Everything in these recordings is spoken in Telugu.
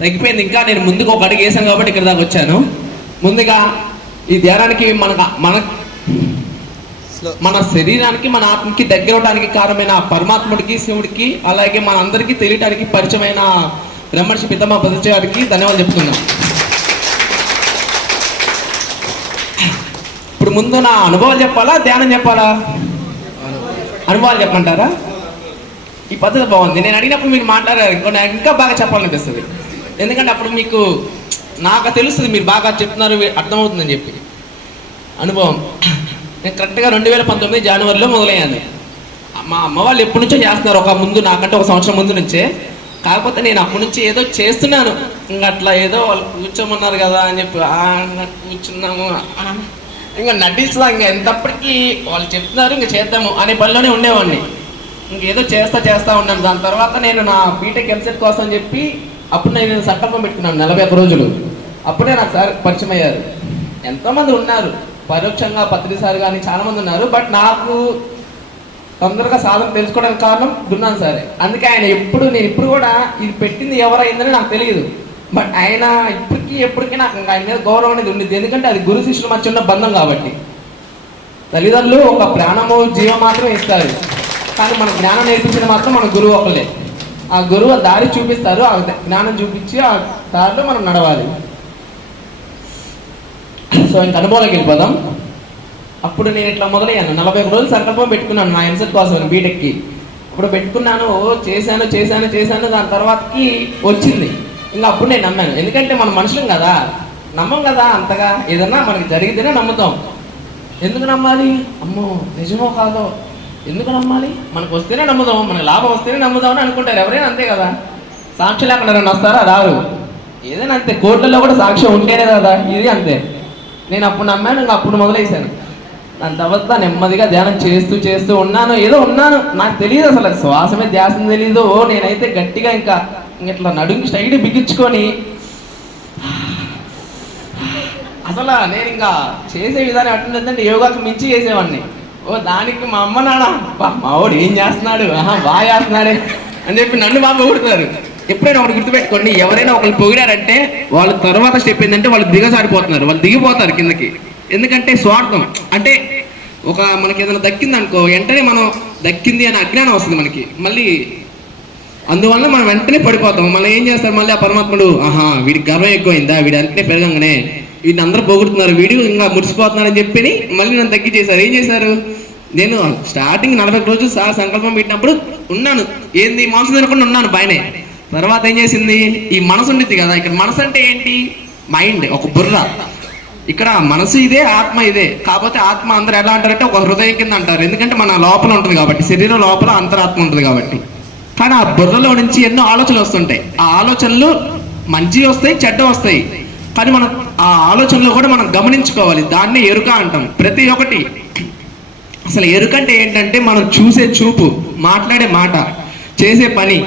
తగ్గిపోయింది. ఇంకా నేను ముందుకు ఒక అడుగు వేసాను కాబట్టి ఇక్కడ దాకా వచ్చాను. ముందుగా ఈ ధ్యానానికి మన శరీరానికి మన ఆత్మకి దగ్గర అవడానికి కారణమైన పరమాత్ముడికి, శివుడికి, అలాగే మన అందరికీ తెలియటానికి పరిచయమైన బ్రహ్మర్షి పితామహ పత్రిజీ గారికి ధన్యవాదాలు చెప్తున్నాను. ఇప్పుడు ముందు నా అనుభవాలు చెప్పాలా, ధ్యానం చెప్పాలా? అనుభవాలు చెప్పమంటారా? ఈ పద్ధతి బాగుంది. నేను అడిగినప్పుడు మీరు మాట్లాడారు ఇంకో నాకు ఇంకా బాగా చెప్పాలనిపిస్తుంది. ఎందుకంటే అప్పుడు మీకు నాకు తెలుస్తుంది మీరు బాగా చెప్తున్నారు, అర్థమవుతుందని చెప్పి. అనుభవం నేను కరెక్ట్గా 2019 జనవరిలో మొదలయ్యాను. మా అమ్మ వాళ్ళు ఎప్పటి నుంచో చేస్తున్నారు, ఒక ముందు నాకంటే ఒక సంవత్సరం ముందు నుంచే. కాకపోతే నేను అప్పటి నుంచి ఏదో చేస్తున్నాను. ఇంకా అట్లా ఏదో వాళ్ళు కూర్చోమన్నారు కదా అని చెప్పి కూర్చున్నాము, ఇంకా నటిస్తా, ఇంకా ఎంతప్పటికీ వాళ్ళు చెప్తున్నారు ఇంకా చేద్దాము అనే పనిలోనే ఉండేవాడిని. ఇంకేదో చేస్తా ఉన్నాను. దాని తర్వాత నేను నా బీటెక్ ఎంసెట్ కోసం అని చెప్పి అప్పుడు నేను సంకల్పం పెట్టుకున్నాను 41 రోజులు. అప్పుడే నాకు సార్ పరిచయం అయ్యారు. ఎంతోమంది ఉన్నారు పరోక్షంగా, పత్రిక సార్ కానీ చాలామంది ఉన్నారు. బట్ నాకు తొందరగా సాధన తెలుసుకోవడానికి కారణం దున్నాను సార్. అందుకే ఆయన నేను ఇప్పుడు కూడా ఇది పెట్టింది ఎవరైందని నాకు తెలియదు. బట్ ఆయన ఎప్పటికీ నాకు ఆయన మీద గౌరవం అనేది ఉండేది. ఎందుకంటే అది గురు శిష్యుల మధ్య ఉన్న బంధం కాబట్టి. తల్లిదండ్రులు ఒక ప్రాణము జీవం మాత్రం ఇస్తారు, కానీ మన జ్ఞానం నేర్పించిన మాత్రం మన గురువు ఒకళ్ళే. ఆ గురువు దారి చూపిస్తారు, ఆ జ్ఞానం చూపించి ఆ దారిలో మనం నడవాలి. సో ఇంక అనుభవాలకు వెళ్ళిపోదాం. అప్పుడు నేను ఇట్లా మొదలయ్యాను. 41 రోజులు సంకల్పం పెట్టుకున్నాను నా ఎంసెట్ కోసం బీటెక్కి. అప్పుడు పెట్టుకున్నాను, చేశాను. దాని తర్వాతకి వచ్చింది. ఇంకా అప్పుడు నేను నమ్మాను. ఎందుకంటే మనం మనుషులం కదా, నమ్మం కదా అంతగా. ఏదన్నా మనకి జరిగితేనే నమ్ముతాం. ఎందుకు నమ్మాలి? అమ్మో నిజమో కాదో ఎందుకు నమ్మాలి? మనకు వస్తేనే నమ్ముదాం, మనకు లాభం వస్తేనే నమ్ముదాం అని అనుకుంటారు. ఎవరైనా అంతే కదా. సాక్ష్యం లేకుండా వస్తారా? రారు. ఏదైనా అంతే, కోర్టుల్లో కూడా సాక్ష్యం ఉంటేనే కదా. ఇది అంతే. నేను అప్పుడు నమ్మాను, ఇంకా అప్పుడు మొదలైసాను. దాని తర్వాత నెమ్మదిగా ధ్యానం చేస్తూ ఉన్నాను. ఏదో ఉన్నాను, నాకు తెలియదు అసలు శ్వాసమే ధ్యాసం తెలీదు. నేనైతే గట్టిగా ఇంకా ఇట్లా నడుంకి స్టైడ్ బిగించుకొని అసలు నేను ఇంకా చేసే విధానం ఎట్లుంటుందంటే యోగాకు మించి చేసేవాడిని. దానికి మా అమ్మ నాన్న మావాడు ఏం చేస్తున్నాడు, బాగా చేస్తున్నాడే అని చెప్పి నన్ను బాగా పొగుడుతారు. ఎప్పుడైనా ఒకటి గుర్తుపెట్టుకోండి, ఎవరైనా ఒకరు పొగిడారంటే వాళ్ళ తర్వాత స్టెప్ ఏంటంటే వాళ్ళు దిగజారిపోతున్నారు, వాళ్ళు దిగిపోతారు కిందకి. ఎందుకంటే స్వార్థం. అంటే మనకి ఏదైనా దక్కింది అనుకో, వెంటనే మనం దక్కింది అనే అజ్ఞానం వస్తుంది మనకి. మళ్ళీ అందువల్ల మనం వెంటనే పడిపోతాం. మళ్ళీ ఏం చేస్తారు, మళ్ళీ ఆ పరమాత్ముడు వీడికి గర్వం ఎక్కువైందా, వీడి వెంటనే పెరగంగానే వీడిని అందరూ పోగొడుతున్నారు, వీడు ఇంకా మురిసిపోతున్నారని చెప్పి మళ్ళీ నన్ను తగ్గించేశారు. ఏం చేశారు, నేను స్టార్టింగ్ 40 రోజులు సార్ సంకల్పం పెట్టినప్పుడు ఉన్నాను, ఏంది మనసు తినకుండా ఉన్నాను బాగానే. తర్వాత ఏం చేసింది, ఈ మనసు ఉండిద్ది కదా. ఇక్కడ మనసు అంటే ఏంటి, మైండ్, ఒక బుర్ర. ఇక్కడ మనసు ఇదే, ఆత్మ ఇదే. కాకపోతే ఆత్మ అందరూ ఎలా అంటారంటే ఒక హృదయం కింద అంటారు. ఎందుకంటే మన లోపల ఉంటుంది కాబట్టి, శరీరం లోపల అంతరాత్మ ఉంటుంది కాబట్టి. కానీ ఆ బుర్రలో నుంచి ఎన్నో ఆలోచనలు వస్తుంటాయి. ఆ ఆలోచనలు మంచి వస్తాయి, చెడ్డ వస్తాయి. కానీ మనం ఆ ఆలోచనలు కూడా మనం గమనించుకోవాలి. దాన్ని ఎరుక అంటాం. ప్రతి ఒక్కటి అసలు ఎరుక అంటే ఏంటంటే మనం చూసే చూపు, మాట్లాడే మాట, చేసే పని,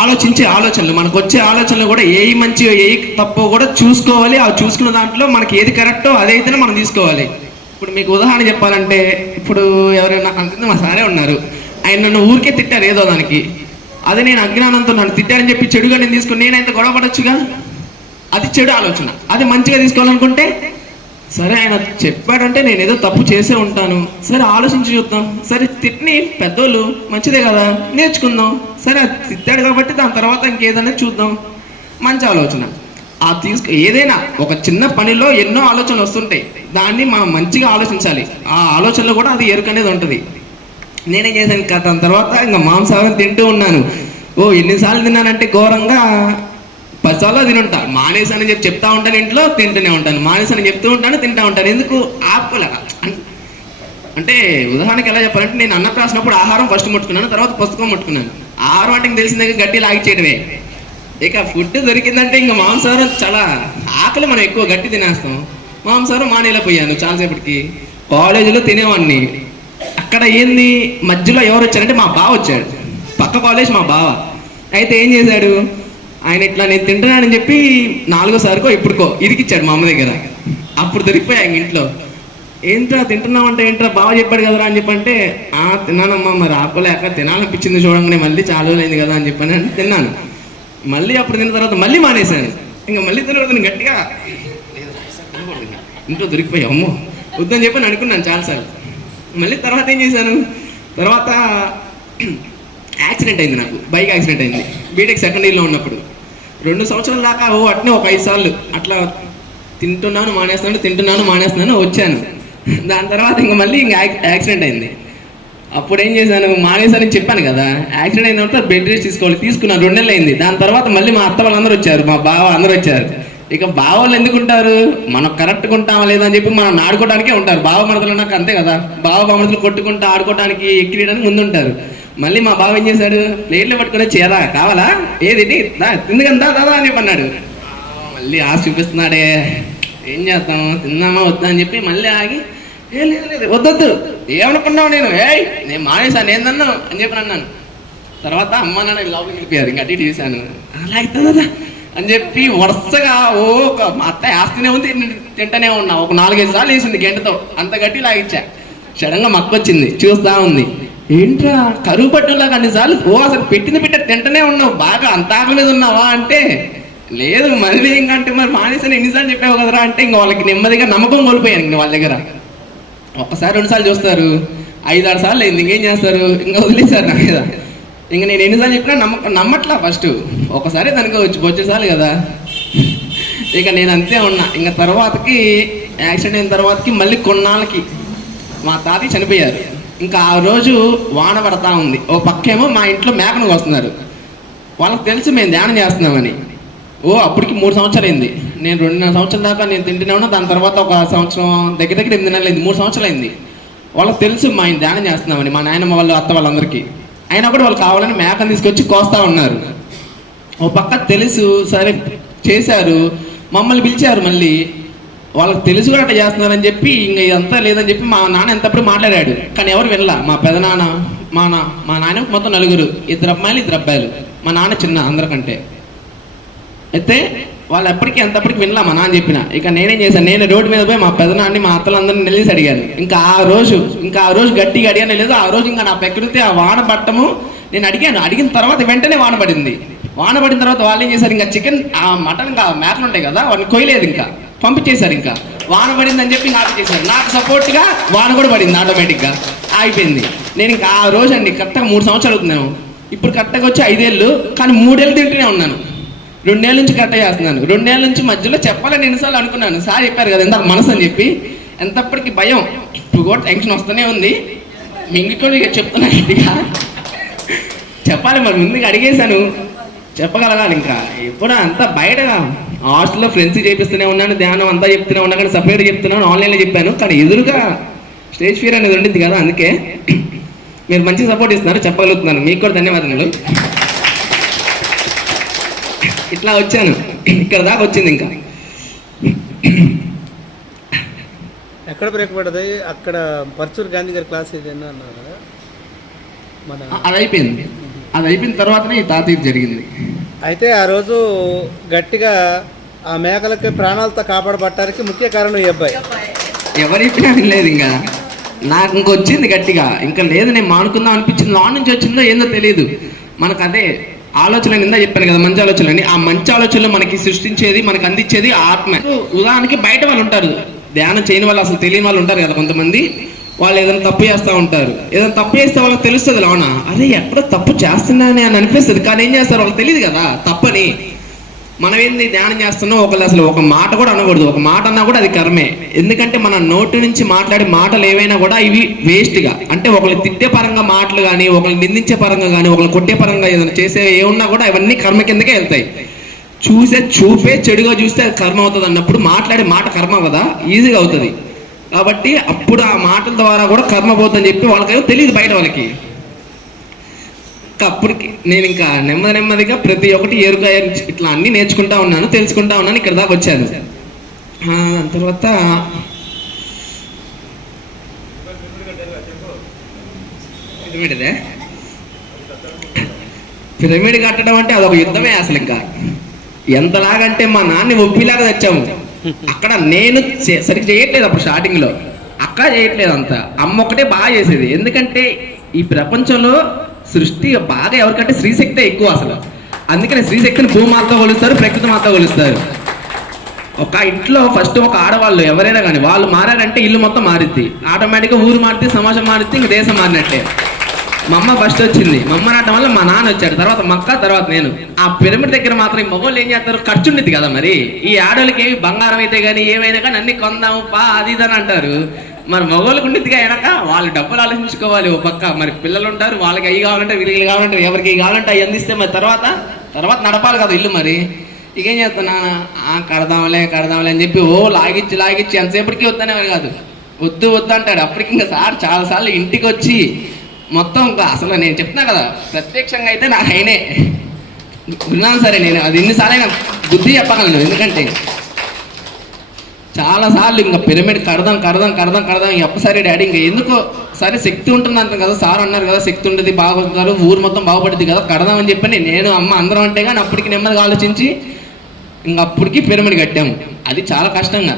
ఆలోచించే ఆలోచనలు, మనకు వచ్చే ఆలోచనలు కూడా ఏవి మంచియో ఏవి తప్పో కూడా చూసుకోవాలి. ఆ చూసుకున్న దాంట్లో మనకి ఏది కరెక్టో అదైతేనే మనం తీసుకోవాలి. ఇప్పుడు మీకు ఉదాహరణ చెప్పాలంటే, ఇప్పుడు ఎవరైనా అంతే మా సారే ఉన్నారు, ఆయన నన్ను ఊరికే తిట్టారు ఏదో దానికి. అదే నేను అజ్ఞానంతో నన్ను తిట్టారని చెప్పి చెడుగా నేను తీసుకుని నేనైతే గొడవ పడొచ్చుగా. అది చెడు ఆలోచన. అది మంచిగా తీసుకోవాలనుకుంటే, సరే ఆయన చెప్పాడంటే నేను ఏదో తప్పు చేసే ఉంటాను, సరే ఆలోచించి చూద్దాం, సరే తిట్ని పెద్దోళ్ళు మంచిదే కదా నేర్చుకుందాం, సరే తిట్టాడు కాబట్టి దాని తర్వాత ఇంకేదైనా చూద్దాం, మంచి ఆలోచన. ఏదైనా ఒక చిన్న పనిలో ఎన్నో ఆలోచనలు వస్తుంటాయి, దాన్ని మనం మంచిగా ఆలోచించాలి. ఆ ఆలోచనలో కూడా అది ఎరుక అనేది ఉంటుంది. నేనేం చేశాను కదా, దాని తర్వాత ఇంకా మాంసాహారం తింటూ ఉన్నాను. ఎన్నిసార్లు తిన్నానంటే ఘోరంగా 10 సార్లు తినుంటా. మానేసానని చెప్పి చెప్తా ఉంటాను, ఇంట్లో తింటూనే ఉంటాను. మానేసానని చెప్తూ ఉంటాను, తింటా ఉంటాను. ఎందుకు ఆపుకోలేక. అంటే ఉదాహరణకి ఎలా చెప్పాలంటే, నేను అన్నప్రాసినప్పుడు ఆహారం ఫస్ట్ ముట్టుకున్నాను, తర్వాత పుస్తకం ముట్టుకున్నాను. ఆహారం అంటే తెలిసిన దగ్గర గట్టి లాగి చేయడమే. ఇక ఫుడ్ దొరికిందంటే ఇంకా మాంసాహారం చాలా ఆకలి, మనం ఎక్కువ గట్టి తినేస్తాం. మాంసాహారం మానేలేకపోయాను చాలాసేపటికి. కాలేజీలో తినేవాడిని. అక్కడ ఏంది, మధ్యలో ఎవరు వచ్చారంటే మా బావ వచ్చాడు. పక్క కాలేజ్ మా బావ. అయితే ఏం చేశాడు, ఆయన ఇట్లా నేను తింటున్నానని చెప్పి 4వ సారికో ఇప్పుడుకో ఇరికిచ్చాడు మా అమ్మ దగ్గర. అప్పుడు దొరికిపోయా ఇంట్లో. ఏంట్రా తింటున్నామంటే, ఏంట్రా బాగా చెప్పాడు కదరా అని చెప్పంటే, తిన్నానమ్మా, మరి ఆపలేక తినాలనిపించింది చూడంగానే, మళ్ళీ చాలా రోజులైంది కదా అని చెప్పని తిన్నాను. మళ్ళీ అప్పుడు తిన్న తర్వాత మళ్ళీ మానేశాను. ఇంకా మళ్ళీ తినకూడదు గట్టిగా ఇంట్లో దొరికిపోయి అమ్మో వద్దని చెప్పి అనుకున్నాను చాలాసార్లు. మళ్ళీ తర్వాత ఏం చేశాను, తర్వాత యాక్సిడెంట్ అయింది, నాకు బైక్ యాక్సిడెంట్ అయింది బీటెక్ సెకండ్ ఇయర్లో ఉన్నప్పుడు. 2 సంవత్సరాల దాకా అట్నే ఒక 5 సార్లు అట్లా తింటున్నాను మానేస్తున్నాను వచ్చాను. దాని తర్వాత మళ్ళీ యాక్సిడెంట్ అయింది. అప్పుడు ఏం చేశాను, మానేసానని చెప్పాను కదా, యాక్సిడెంట్ అయిన తర్వాత బెడ్ రెస్ట్ తీసుకున్నాను. 2 నెలలు అయింది. దాని తర్వాత మళ్ళీ మా అత్త వాళ్ళందరూ వచ్చారు, మా బావ అందరూ వచ్చారు. ఇక బావ వాళ్ళు ఎందుకు ఉంటారు, మనం కరెక్ట్గా ఉంటామా లేదా అని చెప్పి మనం ఆడుకోవడానికే ఉంటారు. బావ మరదలు నాకు అంతే కదా, బావ మరదలు కొట్టుకుంటూ ఆడుకోవడానికి ఎక్కియడానికి ముందు ఉంటారు. మళ్ళీ మా బావ ఏం చేశాడు, ప్లేట్లో పట్టుకుని చేరా కావాలా ఏది తిందుకంతా దాదా అని చెప్పి అన్నాడు. మళ్ళీ ఆశ చూపిస్తున్నాడే, ఏం చేస్తాం తిందామా వద్దా అని చెప్పి మళ్ళీ ఆగి లేదు వద్దొద్దు ఏమనుకున్నావు నేను మానేశాను ఏందన్నా అని చెప్పి అన్నాను. తర్వాత అమ్మ నాన్న లోపలికి వెళ్ళిపోయారు, ఇంకా అటు చూశాను అలా అవుతుందా అని చెప్పి వరుసగా మా అత్త వేస్తూనే ఉంది, తింటూనే ఉన్నా. ఒక 4-5 సార్లు వేసింది గంటతో, అంత గట్టి లాగిచ్చా. సడన్గా మక్కొచ్చింది, చూస్తా ఉంది, ఏంట్రా కరువు పట్టులాగా అన్నిసార్లు అసలు పెట్టింది తింటూనే ఉన్నావు, బాగా అంత ఆకలి మీద ఉన్నావా అంటే లేదు మళ్ళీ ఇంకంటే మరి మానేసాను ఎన్నిసార్లు చెప్పావు కదరా అంటే ఇంకా వాళ్ళకి నెమ్మదిగా నమ్మకం కోల్పోయాను. ఇంక వాళ్ళ దగ్గర 1-2 సార్లు చూస్తారు, 5-6 సార్లు అయింది, ఇంకేం చేస్తారు, ఇంకా వదిలేశారు నా మీద. ఇంక నేను ఎన్నిసార్లు చెప్పినా నమ్మట్లా. ఫస్ట్ ఒకసారి దానికి వచ్చేసార్లు కదా, ఇక నేను అంతే ఉన్నా. ఇంకా తర్వాతకి యాక్సిడెంట్ అయిన తర్వాతకి మళ్ళీ కొన్నాళ్ళకి మా తాతయ్య చనిపోయారు. ఇంకా ఆ రోజు వాన పడతా ఉంది, ఓ పక్కేమో మా ఇంట్లో మేకను వస్తున్నారు. వాళ్ళకి తెలిసి మేము ధ్యానం చేస్తున్నామని. అప్పటికి 3 సంవత్సరాలు అయింది. నేను 2.5 సంవత్సరాల దాకా నేను తింటూనే ఉన్నా. దాని తర్వాత ఒక సంవత్సరం దగ్గర 8 నెలలు అయింది, 3 సంవత్సరాలు అయింది. వాళ్ళకి తెలుసు మా ధ్యానం చేస్తున్నామని, మా నాయనమ్మ వాళ్ళు అత్త వాళ్ళందరికీ. అయినా కూడా వాళ్ళు కావాలని మేకను తీసుకొచ్చి కోస్తా ఉన్నారు. ఓ పక్క తెలుసు, సరే చేశారు, మమ్మల్ని పిలిచారు. మళ్ళీ వాళ్ళకి తెలుసు కూడా అట్లా చేస్తున్నారని చెప్పి ఇంకా ఇదంతా లేదని చెప్పి మా నాన్న ఎంతప్పుడు మాట్లాడాడు, కానీ ఎవరు వెళ్ళా. మా పెదనాన్న మా నాన్న మొత్తం 4, 2 అమ్మాయిలు 2 అబ్బాయిలు. మా నాన్న చిన్న అందరికంటే. అయితే వాళ్ళు ఎప్పటికీ ఎంతప్పటికి వినలా మా నాన్న చెప్పిన. ఇక నేనేం చేశాను, నేను రోడ్డు మీద పోయి మా పెదనాన్ని మా అత్తలందరినీ నిలిచి అడిగాను. ఇంకా ఆ రోజు గట్టిగా అడిగాను లేదు. ఆ రోజు ఇంకా నా ప్రకృతి ఆ వాన పట్టము నేను అడిగిన తర్వాత వెంటనే వాన పడింది. వాన పడిన తర్వాత వాళ్ళు ఏం చేశారు, ఇంకా చికెన్ ఆ మటన్ మేకలు ఉంటాయి కదా వాడిని కొయ్యలేదు, ఇంకా పంపించేశారు. ఇంకా వాన పడిందని చెప్పి నాకు చేశారు. నాకు సపోర్ట్గా వాన కూడా పడింది, ఆటోమేటిక్గా అయిపోయింది. నేను ఇంకా ఆ రోజు అండి కరెక్ట్గా 3 సంవత్సరాలు అవుతున్నాను. ఇప్పుడు కరెక్ట్గా వచ్చి 5 ఏళ్ళు, కానీ 3 ఏళ్ళు తింటూనే ఉన్నాను. 2 ఏళ్ళ నుంచి కరెక్ట్ చేస్తున్నాను. 2 ఏళ్ళ నుంచి మధ్యలో చెప్పాలని ఎన్నిసార్లు అనుకున్నాను. సార్ చెప్పారు కదా ఇందాక మనసు అని చెప్పి, ఎంతప్పటికీ భయం, ఇప్పుడు కూడా టెన్షన్ వస్తూనే ఉంది. మింగికొని ఇక చెప్తున్నా గట్టిగా చెప్పాలి, మరి ముందుగా అడిగేశాను, చెప్పగలగాలి. ఇంకా ఎప్పుడు అంతా బయట హాస్టల్లో ఫ్రెండ్స్ చేపిస్తూనే ఉన్నాను, ధ్యానం అంతా చెప్తూనే ఉన్నా, కానీ సపరేట్గా చెప్తున్నాను, ఆన్లైన్లో చెప్పాను. కానీ ఎదురుగా స్టేజ్ ఫియర్ అనేది ఉండింది కదా, అందుకే మీరు మంచి సపోర్ట్ ఇస్తున్నారు, చెప్పగలుగుతున్నాను. మీకు కూడా ధన్యవాదాలు. ఇట్లా వచ్చాను, ఇక్కడ దాకా వచ్చింది. ఇంకా ఎక్కడ బ్రేక్ పడ్డది, అక్కడ పర్చూర్ గాంధీ గారి క్లాస్ ఏదైనా అన్నారు కదా, అది అయిపోయిన తర్వాతనే ఈ తాతీది జరిగింది. అయితే ఆ రోజు గట్టిగా ఆ మేకలకి ప్రాణాలతో కాపాడబట్టడానికి ముఖ్య కారణం ఈ అబ్బాయి. ఎవరు చెప్పినా లేదు, ఇంకా నాకు ఇంకొచ్చింది గట్టిగా. ఇంకా లేదు నేను మానుకుందాం అనిపించింది, లోన్ నుంచి వచ్చిందో ఏందో తెలియదు. మనకు అదే ఆలోచన నిందా చెప్పాను కదా, మంచి ఆలోచనలని. ఆ మంచి ఆలోచనలు మనకి సృష్టించేది, మనకి అందించేది ఆత్మ. ఉదాహరణకి బయట వాళ్ళు ఉంటారు, ధ్యానం చేయని వాళ్ళు, అసలు తెలియని వాళ్ళు ఉంటారు కదా కొంతమంది. వాళ్ళు ఏదైనా తప్పు చేస్తూ ఉంటారు, ఏదైనా తప్పు చేస్తే వాళ్ళకి తెలుస్తుంది, లోన అరే ఎక్కడో తప్పు చేస్తున్నానే అని అనిపిస్తుంది. కానీ ఏం చేస్తారు, వాళ్ళకి తెలియదు కదా తప్పని. మనం ఏంది ధ్యానం చేస్తున్నాం, ఒకళ్ళు అసలు ఒక మాట కూడా అనకూడదు, ఒక మాట అన్నా కూడా అది కర్మే. ఎందుకంటే మన నోటి నుంచి మాట్లాడే మాటలు ఏవైనా కూడా ఇవి వేస్ట్గా, అంటే ఒకళ్ళు తిట్టే పరంగా మాటలు కానీ, ఒకళ్ళు నిందించే పరంగా కానీ, ఒకళ్ళు కొట్టే పరంగా ఏదైనా చేసే ఏమున్నా కూడా ఇవన్నీ కర్మ కిందకే వెళ్తాయి. చూపే చెడుగా చూస్తే అది కర్మ అవుతుంది అన్నప్పుడు మాట్లాడే మాట కర్మ కదా, ఈజీగా అవుతుంది. కాబట్టి అప్పుడు ఆ మాటల ద్వారా కూడా కర్మ పోతుందని చెప్పి వాళ్ళకేమో తెలియదు బయట వాళ్ళకి. అప్పటికి నేను ఇంకా నెమ్మదిగా ప్రతి ఒక్కటి ఎరుక ఇట్లా అన్నీ నేర్చుకుంటా ఉన్నాను, తెలుసుకుంటా ఉన్నాను, ఇక్కడ దాకా వచ్చాను. తర్వాత పిరమిడ్ కట్టడం అంటే అదొక యుద్ధమే అసలు. ఇంకా ఎంతలాగంటే మా నాన్ని ఒప్పిలాగా తెచ్చాము. అక్కడ నేను సరిగ్గా చేయట్లేదు అప్పుడు స్టార్టింగ్లో, అక్క చేయట్లేదు అంత, అమ్మ ఒకటే బాగా చేసేది. ఎందుకంటే ఈ ప్రపంచంలో సృష్టి బాగా ఎవరికంటే స్త్రీశక్తే ఎక్కువ. అసలు అందుకనే శ్రీశక్తిని భూమాతతో కొలుస్తారు, ప్రకృతి మాతతో కొలుస్తారు. ఒక ఇంట్లో ఫస్ట్ ఒక ఆడవాళ్ళు ఎవరైనా కానీ వాళ్ళు మారారంటే ఇల్లు మొత్తం మారిద్ది, ఆటోమేటిక్గా ఊరు మారితే, సమాజం మారితే, ఇంక దేశం మారినట్టే. మా అమ్మ ఫస్ట్ వచ్చింది, మా అమ్మ రావటం వల్ల మా నాన్న వచ్చాడు, తర్వాత మా అక్క, తర్వాత నేను. ఆ పిరమిడ్ దగ్గర మాత్రం ఈ మగవాళ్ళు ఏం చేస్తారు, ఖర్చు ఉండేది కదా మరి. ఈ ఆడవాళ్ళకి ఏమి బంగారం అయితే కానీ ఏమైనా కానీ అన్ని కొందాము పా అది ఇది అని అంటారు. మరి మగవాళ్ళకి ఉండేదిగా వెనక వాళ్ళు డబ్బులు ఆలోచించుకోవాలి. ఓ పక్క మరి పిల్లలు ఉంటారు, వాళ్ళకి అవి కావాలంటే వీళ్ళకి కావాలంటే ఎవరికి కావాలంటే అవి అందిస్తే మరి తర్వాత నడపాలి కదా ఇల్లు. మరి ఇకేం చేస్తున్నా, కడదాంలే అని చెప్పి లాగిచ్చి ఎంతసేపటికి వద్దనే కాదు, వద్దు అంటాడు. అప్పటికి ఇంకా సార్ చాలాసార్లు ఇంటికి వచ్చి మొత్తం అసలు నేను చెప్తున్నా కదా, ప్రత్యక్షంగా అయితే నాకు అయినే విన్నాను సరే. నేను అది ఎన్నిసార్లు బుద్ధి చెప్పగలను, ఎందుకంటే చాలాసార్లు ఇంకా పిరమిడ్ కడదాం ఒక్కసారి డాడీ ఇంకా ఎందుకో సరే శక్తి ఉంటుంది అంత కదా, సార్ అన్నారు కదా శక్తి ఉంటుంది, బాగుంటారు, ఊరు మొత్తం బాగుపడుతుంది కదా, కడదామని చెప్పని నేను అమ్మ అందరం అంటే కానీ అప్పటికి నెమ్మదిగా ఆలోచించి ఇంకా అప్పటికి పిరమిడ్ కట్టాము. అది చాలా కష్టంగా.